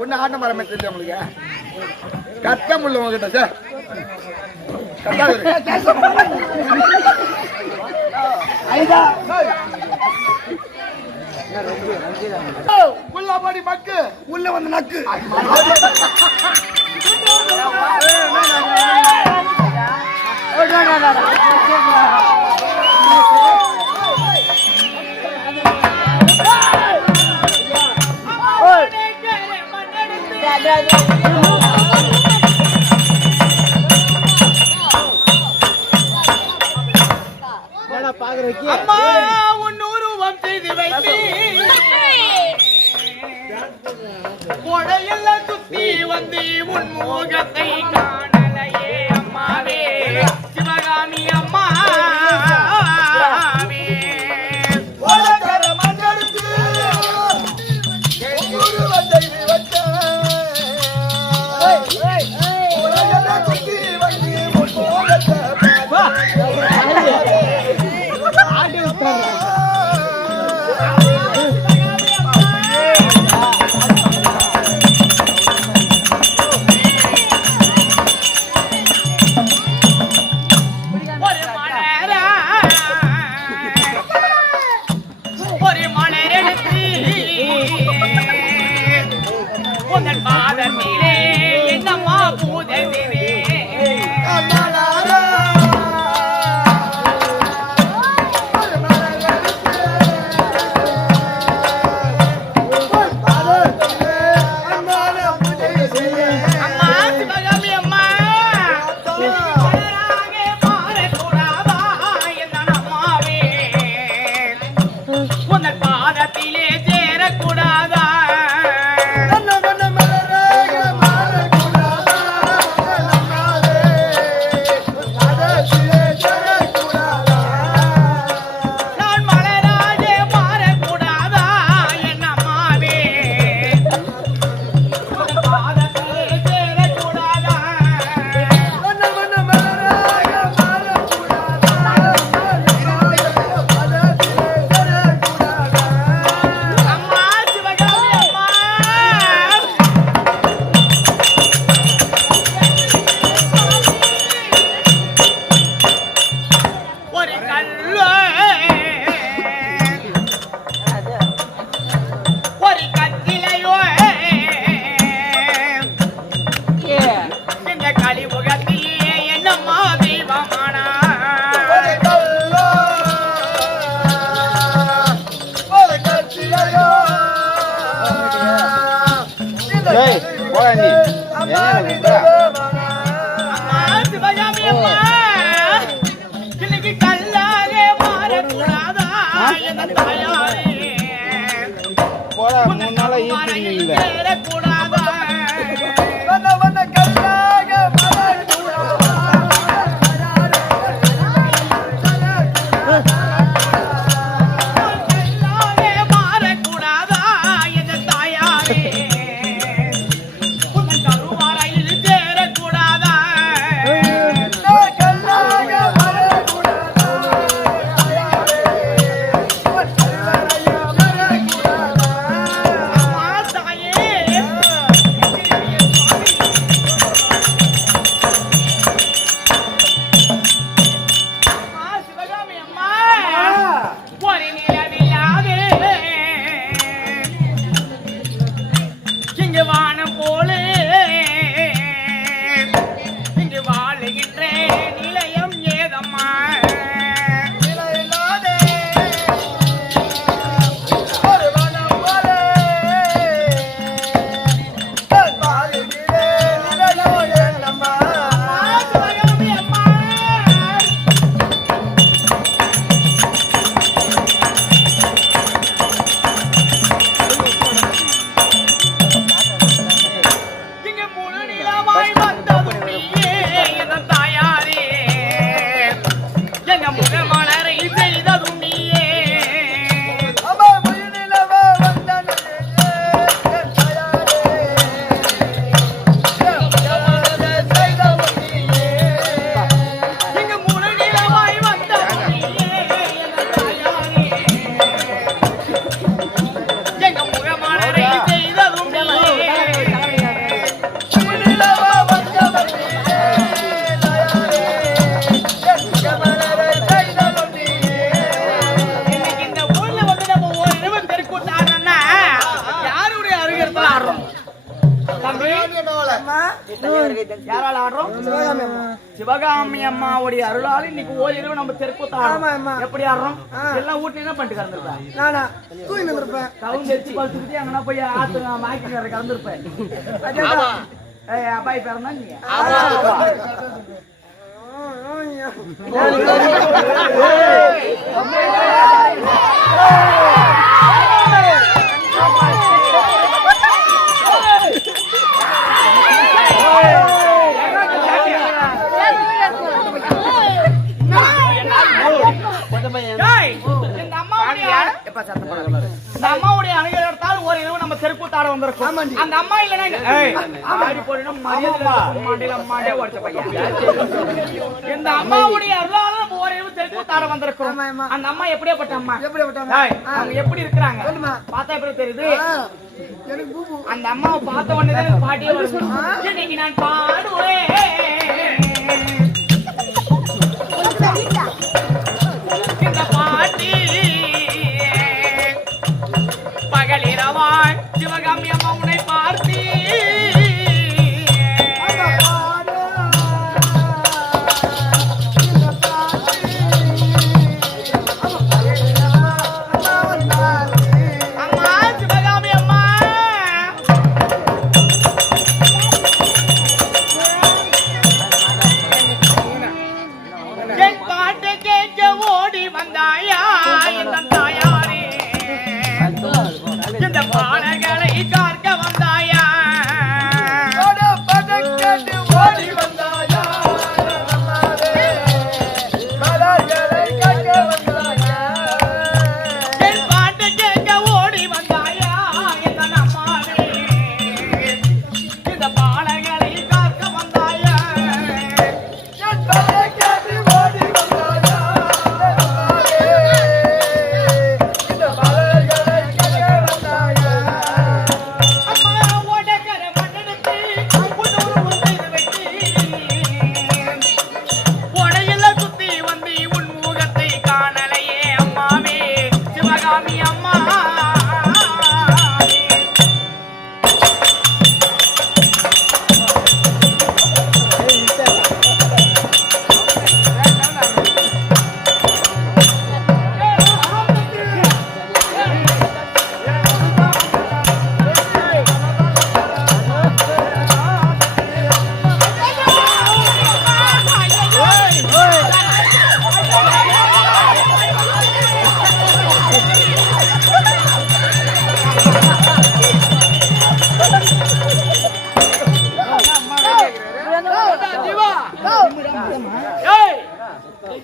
ஒன்னு ஆட்ட மரமே தெரியல உங்களுக்கு கட்டம் உள்ள உங்ககிட்ட சார் உள்ளபடி மக்கு உள்ள வந்து நக்கு அம்மா உன்னுருவம் செய்து வைத்து கொடையெல்லாம் சுத்தி வந்து உன் முகத்தை காணலையே அம்மாவே சிவகாமி அம்மா தம்பி யாரால ஆடுறோம்? சிவகாமி அம்மாவுடைய அருளால் இன்னைக்கு ஓரிரவு நம்ம தெருக்கூத்தாடுறோம். எப்படி ஆடுறோம்? எல்லாம் வீட்டுல என்ன பண்ணிட்டு கறந்துருப்பேன்? நானா தூங்கி இருப்பேன். கவுந்து வச்சு படுத்துக்கிட்டு அங்கன்னா போய் ஆத்து மாய்க்கு கறந்துருப்பேன். அப்பாய் பேரனா நீங்க? அம்மாவுடைய அணுகத்தால் ஒரு இரவு நம்ம தெருக்கூத்தாட வந்திருக்கோம். அந்த அம்மா இல்லைன்னா இந்த அம்மாவுடைய அருளால நம்ம ஒரு இரவு தெருக்கூத்தாட வந்திருக்கோம். அந்த அம்மா எப்படியாப்பட்ட அம்மா? அவங்க எப்படி இருக்கிறாங்க பார்த்தா எப்படி தெரியுது? அந்த அம்மாவை பார்த்த உடனே பாட்டியே வருது. இன்னைக்கு நான் பாடுவேன் இந்த பாட்டி பகலிரவாய் சிவகாமி அம்மா உன்னை பார்த்தி அம்மா சிவகாமி அம்மா என் பாட்டை கேட்க ஓடி வந்தாயா இந்த தாயாரே இந்த பாடல்களை காக்க வந்தாயா ஓடி வந்தாயா என் பாட்டை கேட்க ஓடி வந்தாயா இந்த நம்மாவே இந்த பாடல்களை காக்க வந்தாயா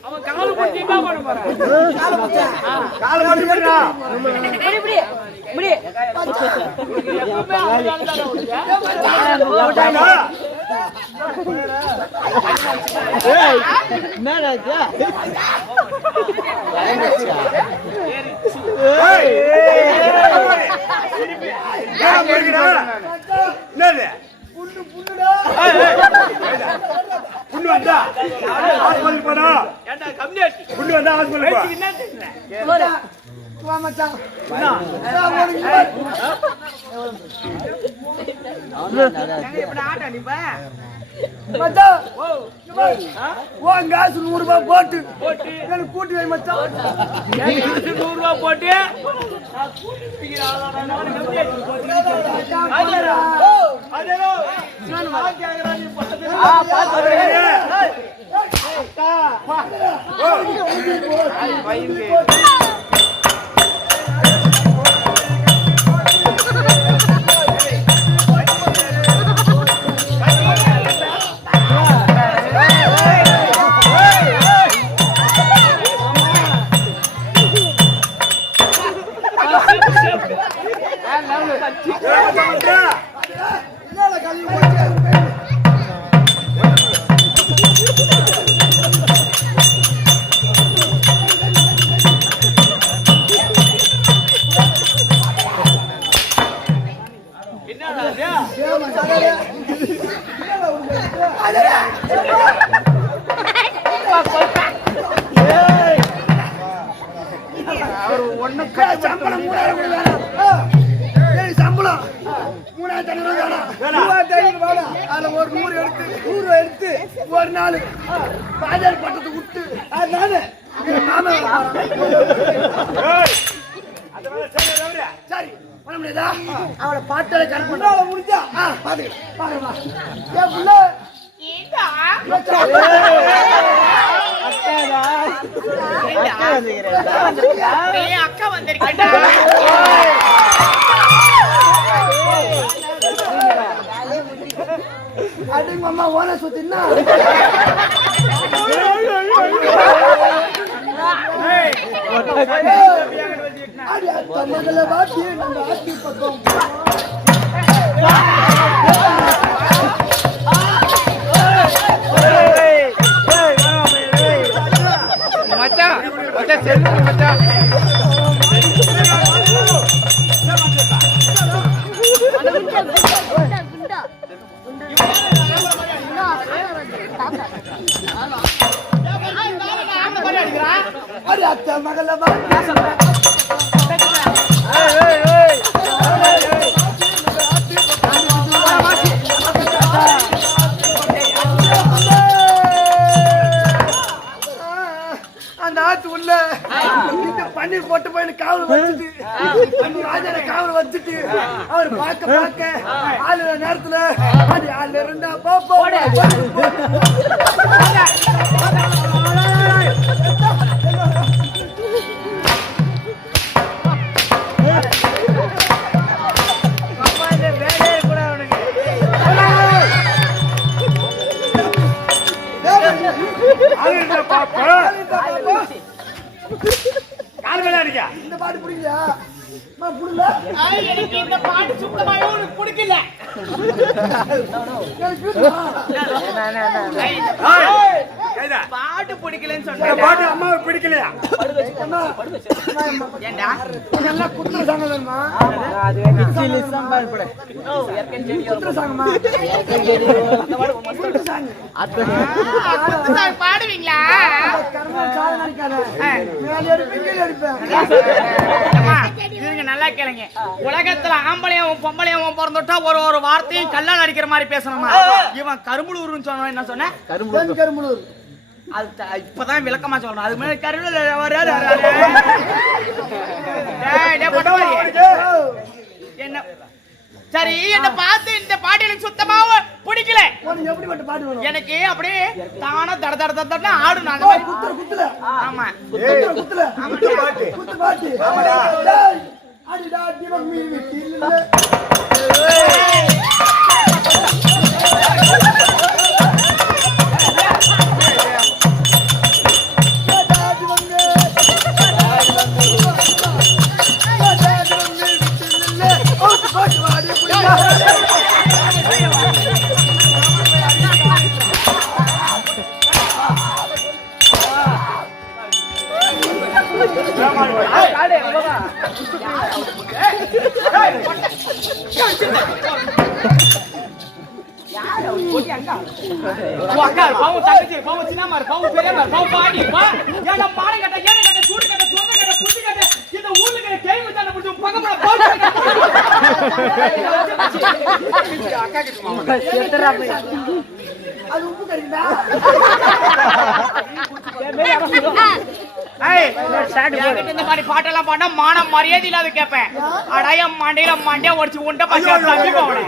அவன் காலு போட்டு என்ன பண்ண போறான்? காலு போட்டு போறா. இப்படி இப்படி எப்பவுமே அவன் ஓட்டானா. ஏய் என்னடா? ஏய் ஏய் போறீடா. என்னது? புண்ணுடா. புண்ணு வந்தா ஹாஸ்பிடல் போடா. ஏண்டா கம்மியாச்சி. புண்ணு வந்தா ஹாஸ்பிடல் போ. என்ன தெரியல. வா மச்சான். எங்க இப்படி ஆட்ட நீ பா. மச்சான். ஓ காசு 100 ரூபாய் போட்டு எனக்கு கூட்டி வை மச்சான். எனக்கு 100 ரூபாய் போட்டு நான் கூட்டி பிடிக்கிறாளா நான் கம்மியாச்சி. அதேரோ அதேரோ நான் வாங்கறா நீ பாத்து. பாத்து. அக்கா வா. வைங்க. சம்பளம் 3000 சம்பளம் 3000 அதுல ஒரு 100 எடுத்து ஒரு நாள் பாஜார் பட்டத்தை விட்டு அதனால சரி பண்ண முடியாதா அவளை பாட்டால கணக்கு பண்ண அவளை முடிஞ்சா பாத்துக்கலாம் அக்கா வந்திருக்கா அடிங்க அம்மா ஓன சுத்தினா அடி தம்மல பாத்தி நம்ம ஆஸ்தி பக்கம் மச்சான் மச்சான் செல்லு மச்சான் அடி அத்த மகள அந்த ஆத்து உள்ள பன்னீர் போட்டு போய் காவல் வச்சுட்டு ராஜான காவல் வச்சுட்டு அவர் பார்க்க ஆளுற நேரத்துல அது ஆள் இருந்தா பாப்பா இந்த பாட்டு பிடிக்கலையா எனக்கு இந்த பாட்டு சுத்தமாக உனக்கு பிடிக்கல பாட்டு பிடிக்கலன்னு சொன்னேன் பாட்டு அம்மாவை பிடிக்கலையா ஏண்டா நல்லா குத்துற சாங்க வேணுமா குத்துற சாங்கம்மா பாடுவீங்களா இருங்க நல்லா கேளுங்க உலகத்துல ஆம்பளையும் பொம்பளையும் பிறந்துட்டா ஒரு வார்த்தையும் கல்லால் அடிக்கிற மாதிரி பேசணுமா இவன் கரும்புலூர்னு சொன்ன என்ன சொன்ன கரும்புலூர் அது இப்பதான் விளக்கமா சொல்லணும் அது மேல கரும்புல என்ன சரி என்ன பார்த்து இந்த பாட்டு எனக்கு சுத்தமாக பிடிக்கல எப்படிப்பட்ட பாட்டு வேணும் எனக்கு அப்படியே தானா தட தட தட ஆடும் நான் குத்துல ஆமா குத்துல குத்து பாட்டு அடிடா திவம் மீ விட்டில்ல அது உப்பு கறிக்குதா இந்த மாதிரி பாட்டெல்லாம் பாட்டா மானம் மரியாதை இல்லாத கேட்பேன் அடைய மண்டையில உடச்சு உண்டை பச்சை தம்பி போவனே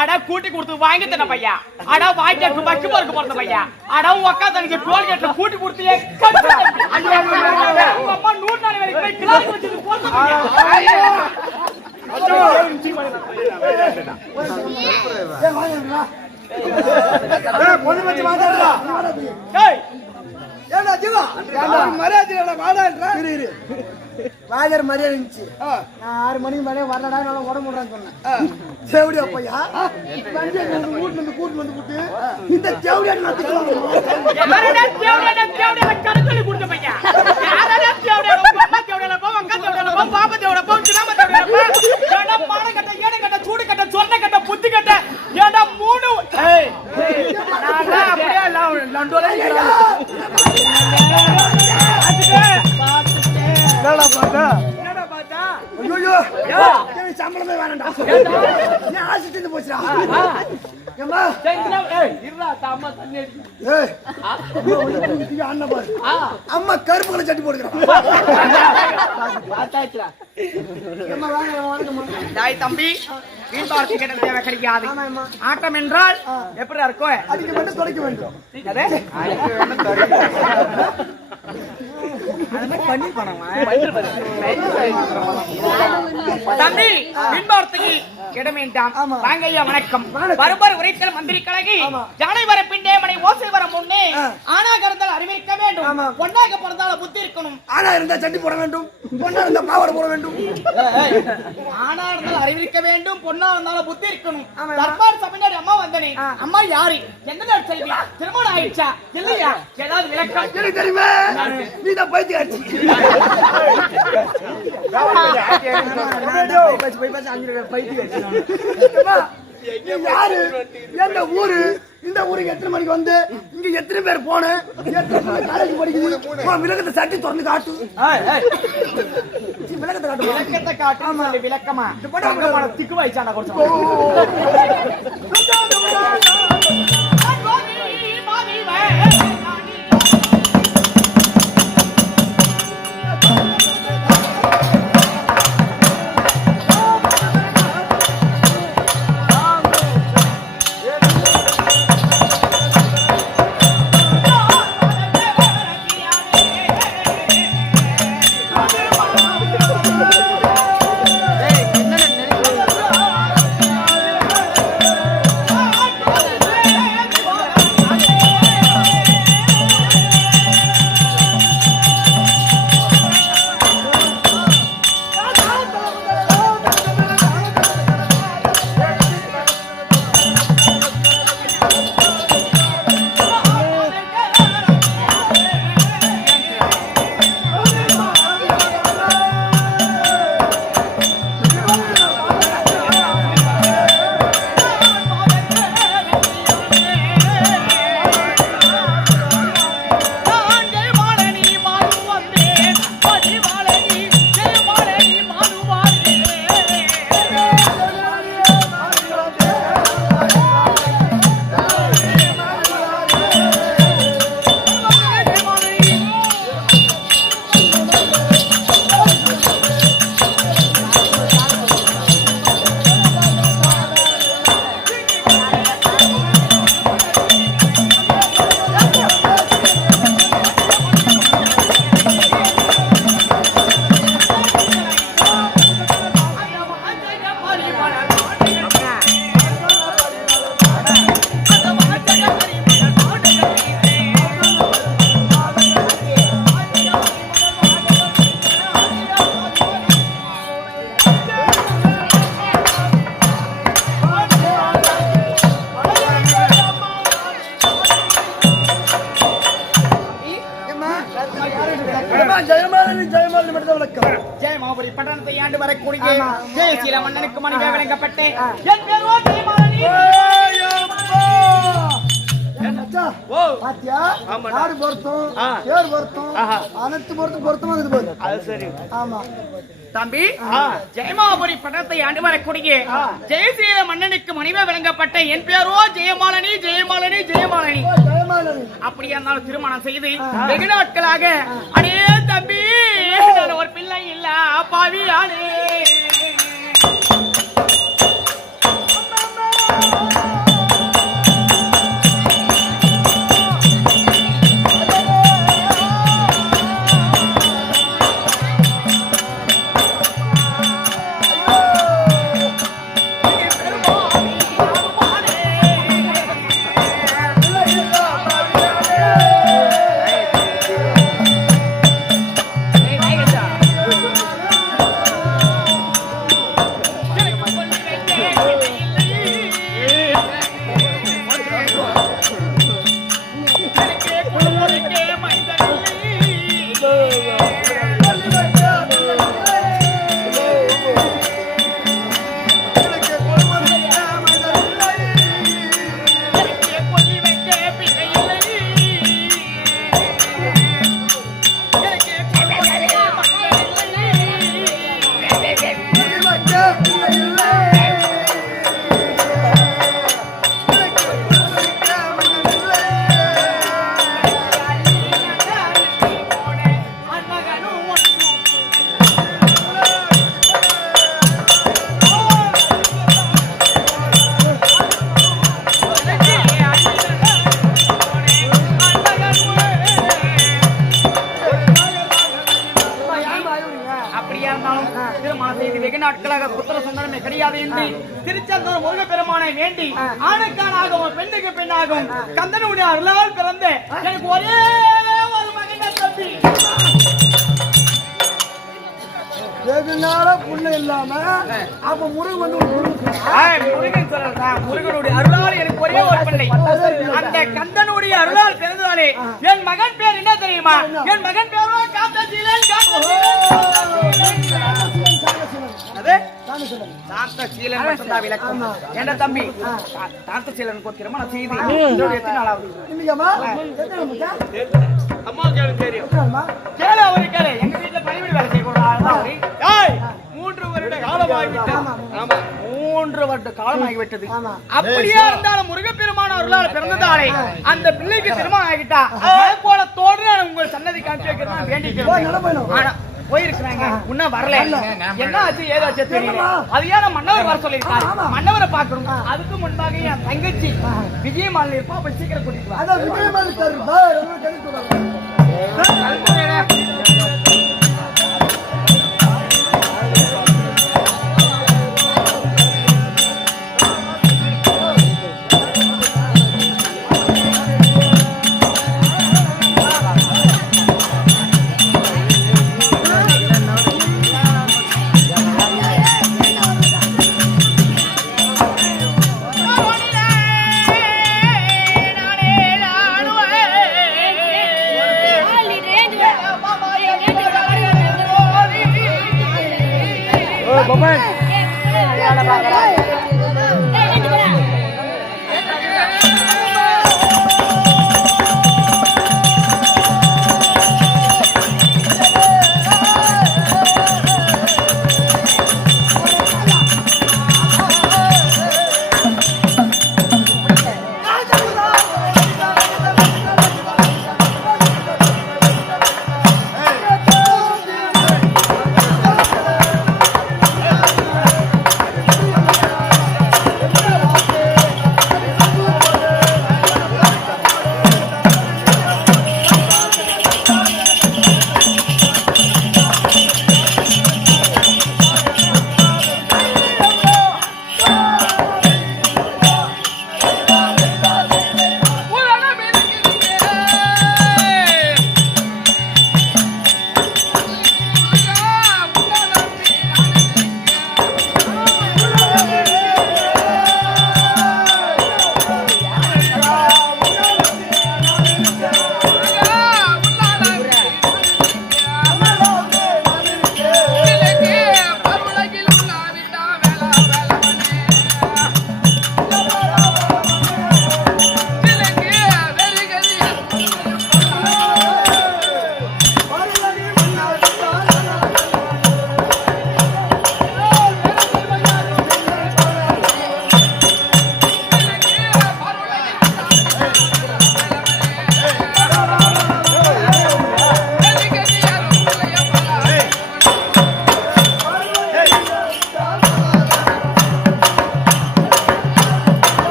அட கூட்டி கொடுத்து வாங்கி தன பையா அட வாய்க்கு பக்கு பருக்கு பிறந்த பையா அட உக்கா தனக்கு டோல்கேட்ல கூட்டி கொடுத்து அம்மா 104 வேலைக்கு போய் கிளாஸ் வச்சுட்டு போறது பொது வச்சு மாட்டாடா ஏடா ஜீவா மரியாதை வாடான்றா இரு வாஜர் மரியாதை இருந்துச்சு நான் 6 மணிக்கு மேலே வரலடா என்னால உடம்பு விடுறான்னு சொன்னேன் தேவடியா பையா கூட்டு வந்து கூட்டு இந்த தேவடியா நடத்திக்கலாம் கருத்தலி கொடுத்த பையா தேவடியா அம்மா தேவடியா அக்கா தேவடியா பாப்பா தேவடியா சின்னம்மா தேவடியா ஏடா பாட கட்ட ஏட கட்ட சூடு கட்ட சொன்ன கட்ட புத்தி கட்ட ஏடா 3 நான் அப்படியே லண்டோல என்னடா பார்த்தா ஐயோ சம்பளமே வேணாம் போயிட்டான்டா. என் ஆசை தீர்ந்து போச்சுடா. ஏம்மா? ஏய், அம்மா உள்ள தூக்கி அண்ணன் பாரு. அம்மா கருப்பு கலர் சட்டி போட்டுக்கிறான். ஏம்மா, வாங்க, வாங்கம்மா. தாய் தம்பி வீண் வார்த்தை கேட்ட தேவை கிடைக்காது. ஆட்டம் என்றால் எப்படி இருக்கும்? அடிக்க வேண்டும், தொலைக்க வேண்டும். அது பண்ணி பண்ணமா தம்பி வீண் வார்த்தைக்கு இடம் வேண்டாம். வாங்க ஐயா, வணக்கம். வருபர் உரைத்தல் மந்திரி கழகி ஜானை வர பின்னே மனை ஓசை வர முன்னே ஆணாக இருந்தால் அறிவிக்க வேண்டும், பொண்ணாக பிறந்தால புத்தி இருக்கணும். ஆனா இருந்தா சட்டி போட வேண்டும், பொண்ணா இருந்தா பாவாடை போட வேண்டும். ஆணா இருந்தால் அறிவிக்க வேண்டும், பொண்ணா இருந்தாலும் புத்தி இருக்கணும். தர்பார் சபையினர் அம்மா வந்தனே, அம்மா யாரு, எந்த நாள் செல்வி, திருமணம் ஆயிடுச்சா இல்லையா, ஏதாவது விளக்கம்? எனக்கு தெரியுமே, நீதான் பைத்தியாச்சு. யாரு, எந்த ஊரு, இந்த ஊருக்கு எத்தனை மணிக்கு வந்து, இங்க எத்தனை பேர் போன, காலேஜ் படிக்குது, விளக்கத்தை சட்டி திறந்து காட்டு. விளக்கத்தை காட்டு, விளக்கத்தை காட்டு. விளக்கமா திக்கு வாய்ச்சாண்டா கொஞ்சம். ஜெயமாபுரி பட்டணத்தை ஆண்டு வரக்கூடிய ஜெயசீல மன்னனுக்கு மனைவி வழங்கப்பட்டு என் பேரோ ஜெயமாலனி. பாத்தியா, நாடு பொருத்தம், பேர் பொருத்தம், அனைத்து பொருத்தமா இருக்குது பாரு. அது சரி. ஆமா தம்பி, ஜெயமாபுரி பட்டணத்தை ஆண்டு வரக்கூடிய ஜெயசீல மன்னனுக்கு மனைவி வழங்கப்பட்ட என் பேரோ ஜெயமாலனி. ஜெயமாலனி ஜெயமாலனி அப்படியா இருந்தாலும் திருமணம் செய்து வெகு நாட்களாக அடே தம்பி ஒரு பிள்ளை இல்ல பாவியானே. கிடையாது என்று திருச்செந்தூர் முருகப்பெருமானை வேண்டி ஆணுக்கானாகவும் பெண்ணுக்கு பெண்ணாகவும் கந்தனுடைய அருளால் பிறந்த எனக்கு ஒரே ஒரு மகன் தம்பி. எதுனால புண்ணு இல்லாம அப்ப முருகன் முருகன் சொல்றா, முருகனுடைய அருளால் எனக்கு ஒரே ஒரு பிள்ளை. அந்த கந்தனுடைய அருளால் பிறந்ததாலே என் மகன் பேர் என்ன தெரியுமா? என் மகன் பேரோ காந்தசீலன். சாந்தசீலன் மட்டும்தான் விளக்கம். என்ன தம்பி சாந்தசீலன் கோத்திரமா நான் செய்தி எத்தனை நாளாவது அம்மா கேளு தெரியும். கேளு அவரு கேளு. எங்க வீட்டுல பணிவிட வேலை செய்யக்கூடாது. 3 வருட காலமாகிவிட்டது. 3 வருட காலமாகிவிட்டது. அப்படியே இருந்தாலும் முருகப்பெருமான அருளால் பிறந்ததாலே அந்த பிள்ளைக்கு திருமணம் ஆகிட்டா அதே போல தோடு உங்கள் சன்னதி காமிச்சு வைக்கிறேன் வேண்டிக்கிறேன். போயிருக்கிறாங்க இன்னும் வரல. என்ன ஆச்சு ஏதாச்சும் தெரியல. அது ஏன் மன்னவர் வர சொல்லியிருக்காரு. மன்னவரை பார்க்கணும். அதுக்கு முன்பாக என் தங்கச்சி விஜயமாலினி இருப்பா. அப்ப சீக்கிரம் கூட்டிட்டு வா.